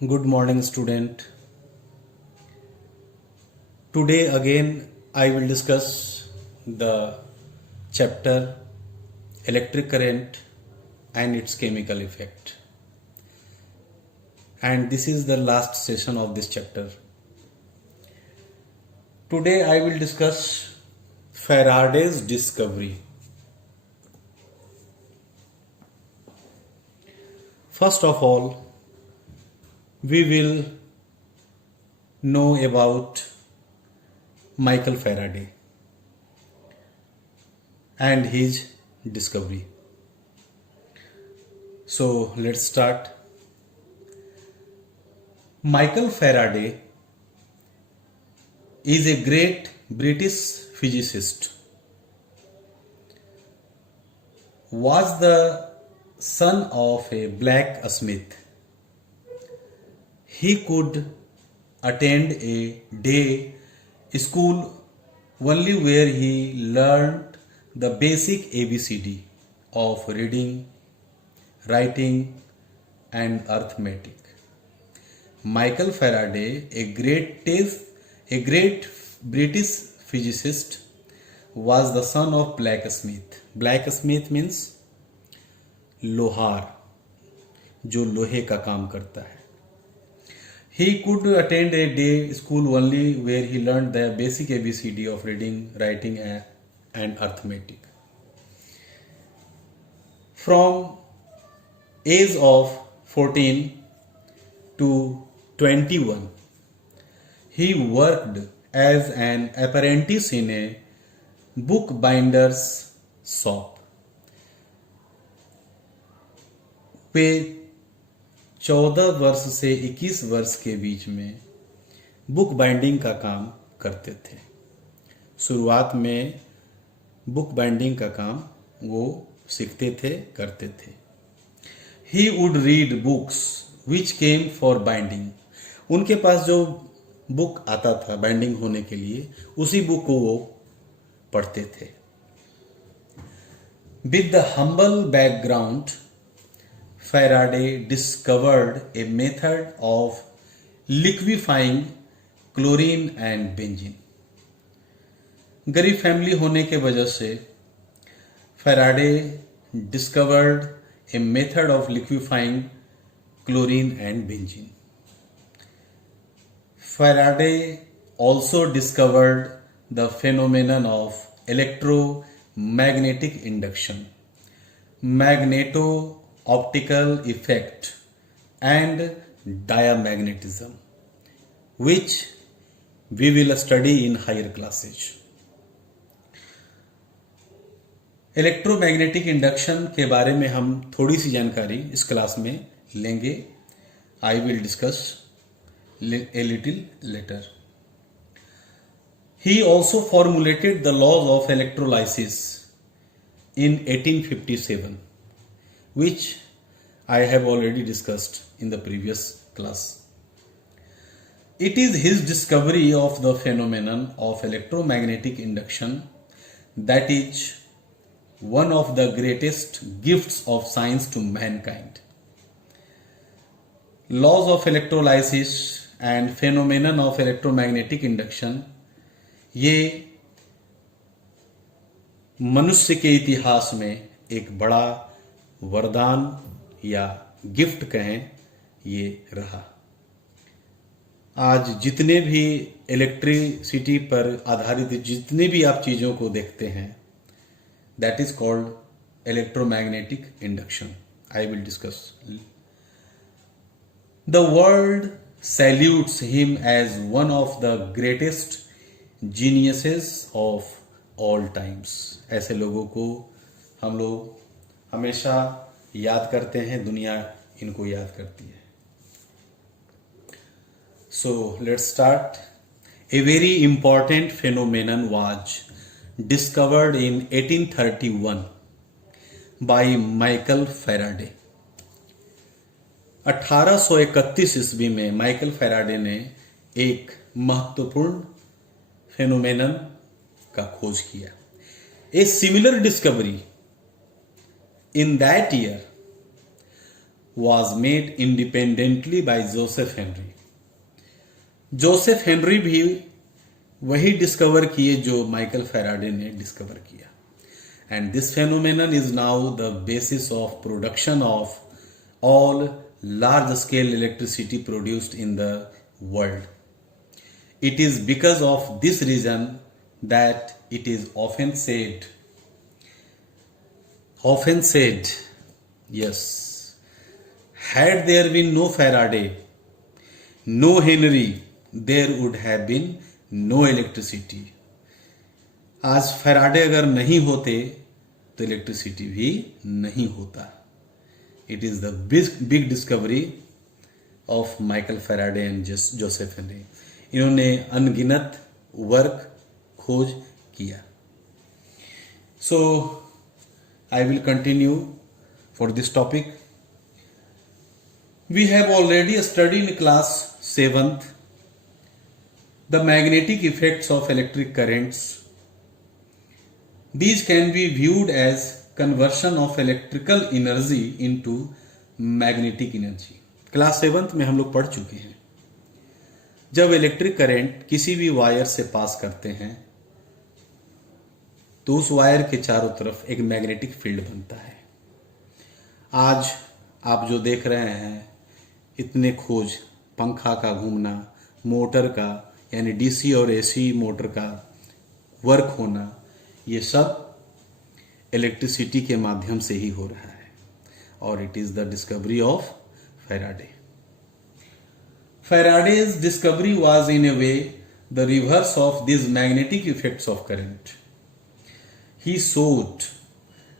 Good morning, student. Today again I will discuss the chapter electric current and its chemical effect. And this is the last session of this chapter. Today I will discuss Faraday's discovery. First of all, we will know about Michael Faraday and his discovery. So let's start. Michael Faraday is a great British physicist. Was the son of a blacksmith. He could attend a day school only where he learned the basic ABCD of reading, writing, and arithmetic. Michael Faraday, a great British physicist, was the son of blacksmith. Blacksmith means लोहार, जो लोहे का काम करता है. He could attend a day school only where he learned the basic ABCD of reading, writing, and arithmetic. From age of 14 to 21, he worked as an apprentice in a bookbinder's shop. वे 14 वर्ष से 21 वर्ष के बीच में book binding का काम करते थे. शुरुआत में बुक बाइंडिंग का काम वो सीखते थे, करते थे. He would read books which came for binding. उनके पास जो बुक आता था बाइंडिंग होने के लिए, उसी बुक को वो पढ़ते थे. With the humble background, Faraday discovered a method of liquefying chlorine and benzene. गरीब फैमिली होने के वजह से Faraday discovered a method of liquefying chlorine and benzene. Faraday also discovered the phenomenon of electromagnetic induction, magneto-optical effect, and diamagnetism, which we will study in higher classes. Electromagnetic induction के बारे में हम थोड़ी सी जानकारी इस क्लास में लेंगे. आई will discuss a little letter. He also formulated the laws of electrolysis in 1857, which I have already discussed in the previous class. It is his discovery of the phenomenon of electromagnetic induction that is one of the greatest gifts of science to mankind. Laws of electrolysis and phenomenon of electromagnetic induction, ये मनुष्य के इतिहास में एक बड़ा वरदान या gift कहें, ये रहा. आज जितने भी इलेक्ट्रिसिटी पर आधारित जितने भी आप चीज़ों को देखते हैं, that is called electromagnetic induction. I will discuss. The world salutes him as one of the greatest geniuses of all times. ऐसे लोगों को हम लोग हमेशा याद करते हैं, दुनिया इनको याद करती है. So let's start. A very important phenomenon was discovered in 1831 by Michael Faraday. 1831 ईस्वी में माइकल फैराडे ने एक महत्वपूर्ण फेनोमेनन का खोज किया. A similar discovery in that year was made independently by Joseph Henry. Joseph Henry भी वही डिस्कवर किए जो माइकल फैराडे ने डिस्कवर किया. And this phenomenon is now the basis of production of all large-scale electricity produced in the world. It is because of this reason that it is often said, yes, had there been no Faraday, no Henry, there would have been no electricity. आज Faraday अगर नहीं होते तो electricity भी नहीं होता. It is the big discovery of Michael Faraday and Joseph Henry. इन्होंने अनगिनत वर्क खोज किया. So I will continue for this topic. We have already study in class 7th the magnetic effects of electric currents. These can be viewed as conversion of electrical energy into magnetic energy. Class 7th में हम लोग पढ़ चुके हैं. जब electric current किसी भी wire से पास करते हैं तो उस वायर के चारों तरफ एक मैग्नेटिक फील्ड बनता है. आज आप जो देख रहे हैं, इतने खोज, पंखा का घूमना, मोटर का यानी डीसी और एसी मोटर का वर्क होना, ये सब इलेक्ट्रिसिटी के माध्यम से ही हो रहा है. और it is the discovery of Faraday. Faraday's discovery was in a way the reverse of these magnetic effects of current. He showed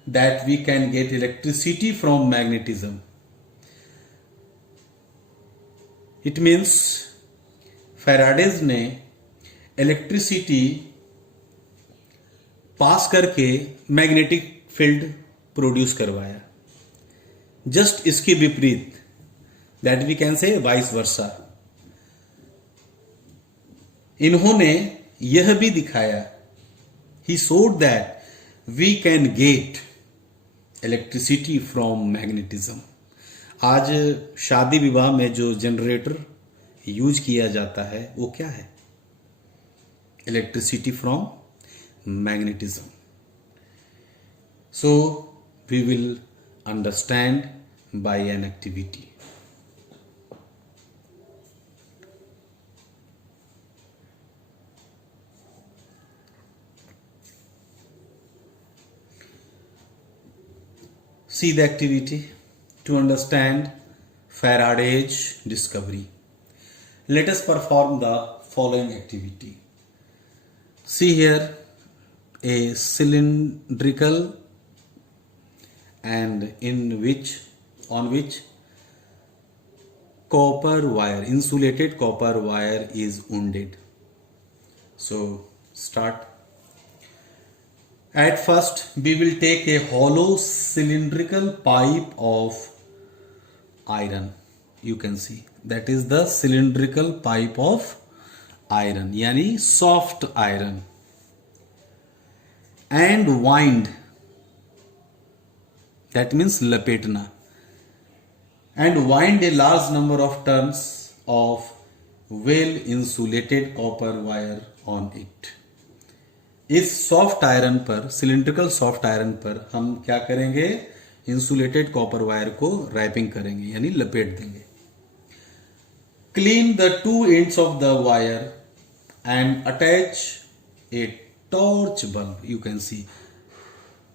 that we can get electricity from magnetism. It means Faraday's ने electricity पास करके magnetic field produce करवाया. Just इसके विपरीत, that we can say vice versa. इन्होंने यह भी दिखाया, he showed that we can get electricity from magnetism. आज शादी विवाह में जो जनरेटर यूज किया जाता है वो क्या है? Electricity from magnetism. So we will understand by an activity. See the activity to understand Faraday's discovery. Let us perform the following activity. See here a cylindrical and on which copper wire, insulated copper wire is wounded. So start. At first we will take a hollow cylindrical pipe of iron. You can see that is the cylindrical pipe of iron, यानी soft iron, and wind, that means लपेटना, and wind a large number of turns of well insulated copper wire on it. इस soft iron पर, cylindrical soft iron पर हम क्या करेंगे? Insulated copper wire को wrapping करेंगे, यानी लपेट देंगे. Clean the 2 ends of the wire and attach a torch bulb. You can see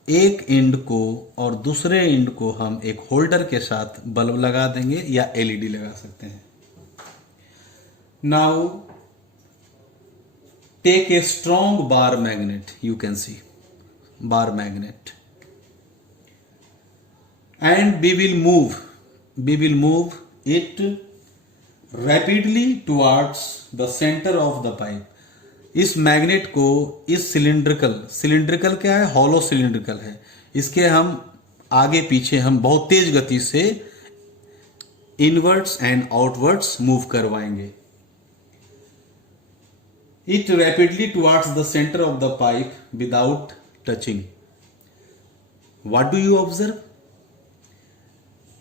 एक एंड को और दूसरे एंड को हम एक होल्डर के साथ बल्ब लगा देंगे या एलईडी लगा सकते हैं. Now take a strong bar magnet. You can see bar magnet, and we will move it rapidly towards the center of the pipe. इस मैग्नेट को इस सिलिंड्रिकल क्या है? हॉलो सिलिंड्रिकल है. इसके हम आगे पीछे हम बहुत तेज गति से इनवर्ड्स एंड आउटवर्ड्स मूव करवाएंगे. It rapidly towards the center of the pipe without touching. What do you observe?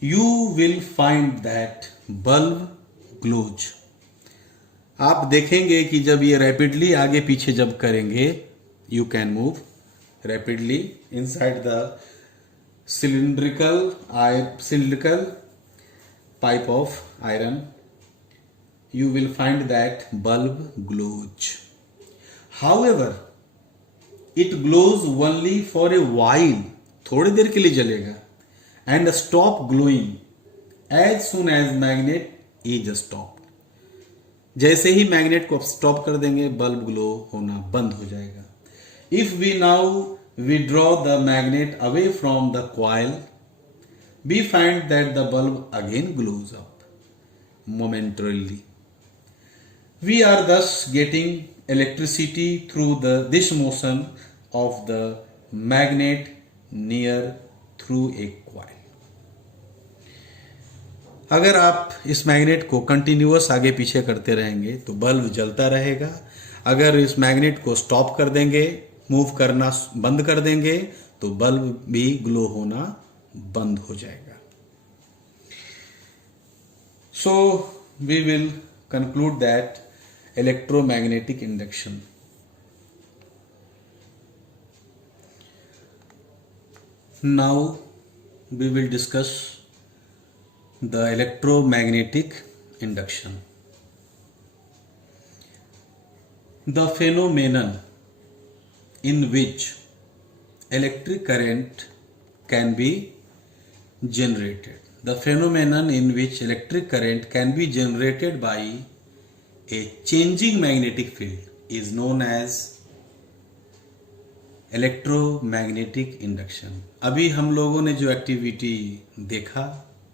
you will find that bulb glows. आप देखेंगे कि जब ये रैपिडली आगे पीछे जब करेंगे, you can move rapidly inside the cylindrical pipe of iron, you will find that bulb glows. However, it glows only for a while, थोड़ी देर के लिए जलेगा, and stop glowing as soon as magnet is stopped. जैसे ही magnet को stop कर देंगे, bulb glow होना बंद हो जाएगा. If we now withdraw the magnet away from the coil, we find that the bulb again glows up momentarily. We are thus getting electricity through this motion of the magnet near through a coil. अगर आप इस magnet को continuous आगे पीछे करते रहेंगे तो bulb जलता रहेगा. अगर इस मैग्नेट को स्टॉप कर देंगे, मूव करना बंद कर देंगे, तो बल्ब भी ग्लो होना बंद हो जाएगा. So we will conclude that electromagnetic induction. Now we will discuss the electromagnetic induction. The phenomenon in which electric current can be generated. The phenomenon in which electric current can be generated by a changing magnetic field is known as electromagnetic induction. अभी हम लोगों ने जो activity देखा,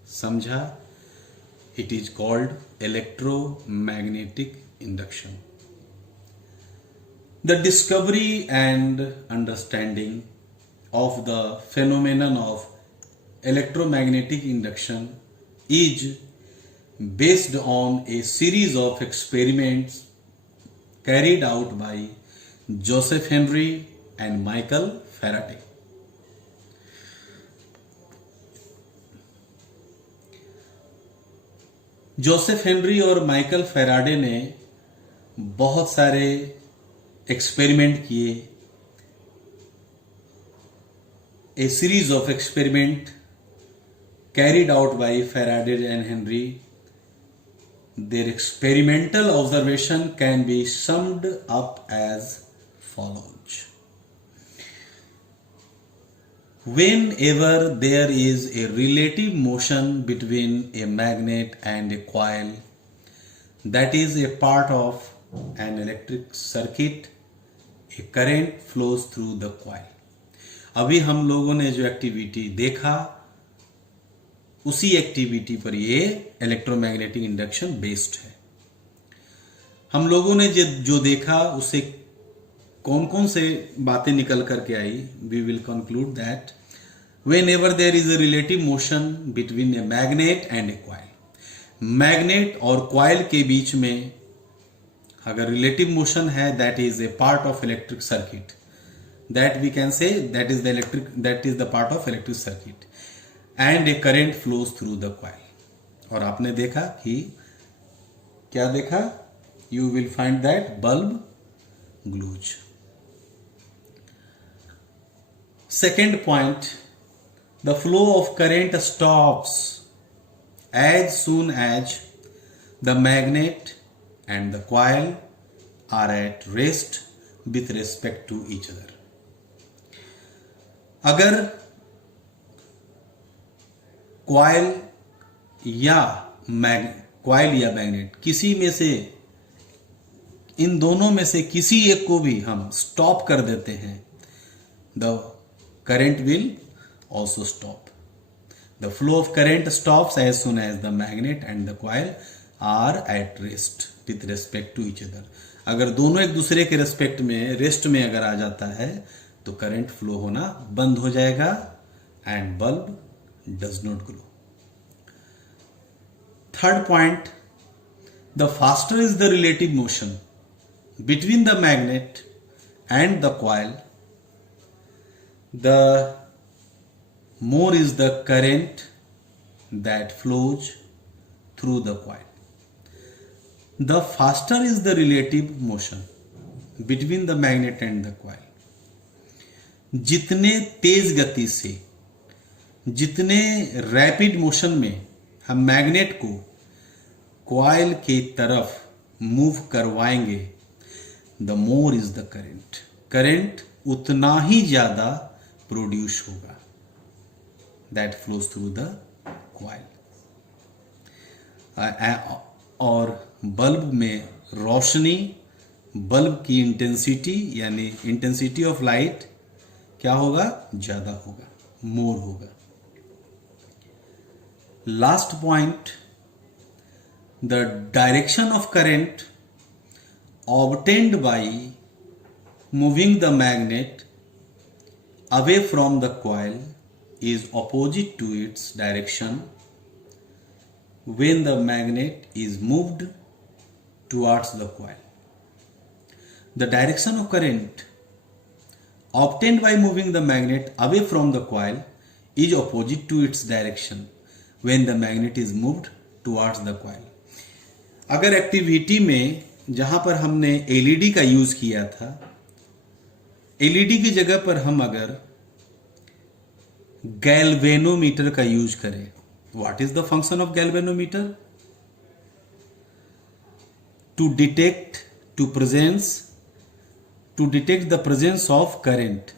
समझा, it is called electromagnetic induction. The discovery and understanding of the phenomenon of electromagnetic induction is based on a series of experiments carried out by Joseph Henry and Michael Faraday. Joseph Henry और Michael Faraday ने बहुत सारे experiment किए. A series of experiment carried out by Faraday and Henry. Their experimental observation can be summed up as follows. Whenever there is a relative motion between a magnet and a coil that is a part of an electric circuit, a current flows through the coil. अभी हम लोगों ने जो activity देखा, उसी activity पर ये electromagnetic induction based है. हम लोगों ने जो देखा उससे कौन कौन से बातें निकल करके आई. We will conclude that whenever there is a relative motion between a magnet and a coil, magnet और कॉइल के बीच में अगर रिलेटिव मोशन है, that is a part of electric circuit, that we can say that is the part of electric circuit, and a current flows through the coil. और आपने देखा कि क्या देखा? You will find that bulb glows. Second point, the flow of current stops as soon as the magnet and the coil are at rest with respect to each other. अगर coil या magnet किसी में से, इन दोनों में से किसी एक को भी हम स्टॉप कर देते हैं, the current will also stop. The flow of current stops as soon as the magnet and the coil are at rest with respect to each other. अगर दोनों एक दूसरे के रेस्पेक्ट में, रेस्ट में अगर आ जाता है तो करंट फ्लो होना बंद हो जाएगा and bulb does not glow. Third point, the faster is the relative motion between the magnet and the coil, the more is the current that flows through the coil. The faster is the relative motion between the magnet and the coil. जितने तेज गति से, जितने rapid motion में हम magnet को coil के तरफ move करवाएंगे, the more is the current. Current उतना ही ज्यादा प्रोड्यूस होगा that flows through the coil. और बल्ब में रोशनी, बल्ब की इंटेंसिटी यानी इंटेंसिटी ऑफ लाइट क्या होगा? ज्यादा होगा, मोर होगा. Last point, the direction of current obtained by moving the magnet away from the coil is opposite to its direction when the magnet is moved towards the coil. The direction of current obtained by moving the magnet away from the coil is opposite to its direction when the magnet is moved towards the coil. अगर activity में जहां पर हमने LED का use किया था, LED की जगह पर हम अगर गैल्वेनोमीटर का यूज करें, what is the function of galvanometer? To detect the presence of current.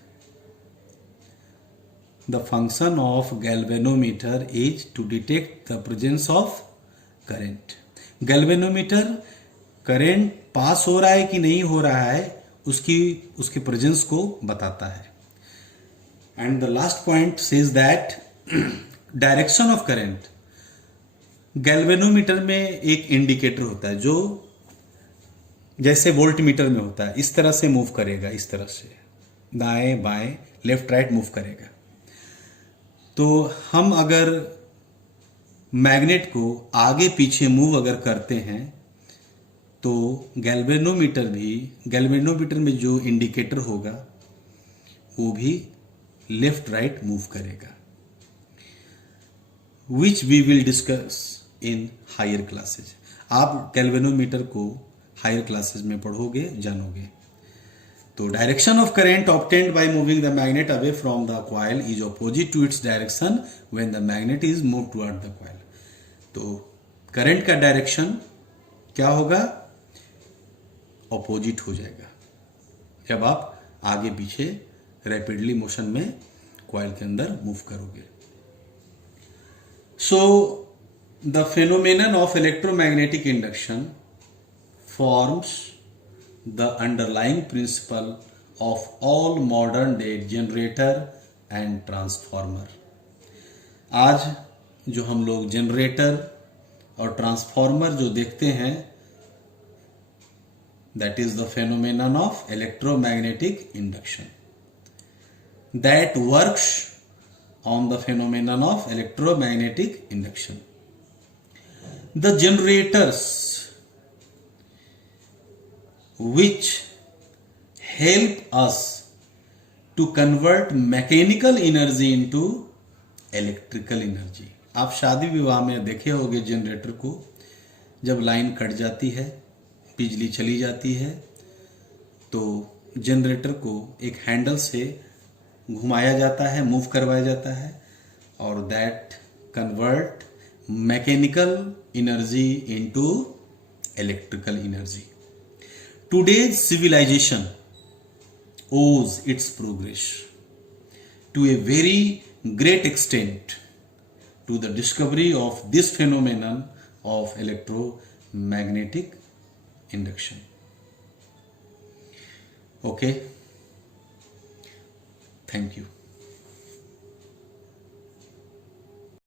The function of galvanometer is to detect the presence of current. Galvanometer current pass हो रहा है कि नहीं हो रहा है उसके प्रेजेंस को बताता है. And the last point says that direction of current, galvanometer में एक इंडिकेटर होता है जो जैसे वोल्टमीटर में होता है, इस तरह से मूव करेगा, इस तरह से दाएं बाएं लेफ्ट राइट मूव करेगा. तो हम अगर मैग्नेट को आगे पीछे मूव अगर करते हैं तो गैल्वेनोमीटर में जो इंडिकेटर होगा वो भी लेफ्ट राइट मूव करेगा, which we will discuss in higher classes. आप गैल्वेनोमीटर को हायर क्लासेज में पढ़ोगे, जानोगे. तो direction of current obtained by moving the magnet away from the coil is opposite to its direction when the magnet is move toward the coil. तो current का direction क्या होगा? ऑपोजिट हो जाएगा जब आप आगे पीछे रैपिडली मोशन में कॉइल के अंदर मूव करोगे. So the phenomenon of electromagnetic induction forms the underlying principle of all modern day generator and transformer. आज जो हम लोग जनरेटर और ट्रांसफॉर्मर जो देखते हैं, that is the phenomenon of electromagnetic induction that works on the phenomenon of electromagnetic induction. The generators which help us to convert mechanical energy into electrical energy. आप शादी विवाह में देखे होंगे जनरेटर को, जब लाइन कट जाती है, बिजली चली जाती है, तो जनरेटर को एक हैंडल से घुमाया जाता है, मूव करवाया जाता है, और that convert mechanical energy into electrical energy. Today's civilization owes its progress to a very great extent to the discovery of this phenomenon of electromagnetic induction. Okay, thank you.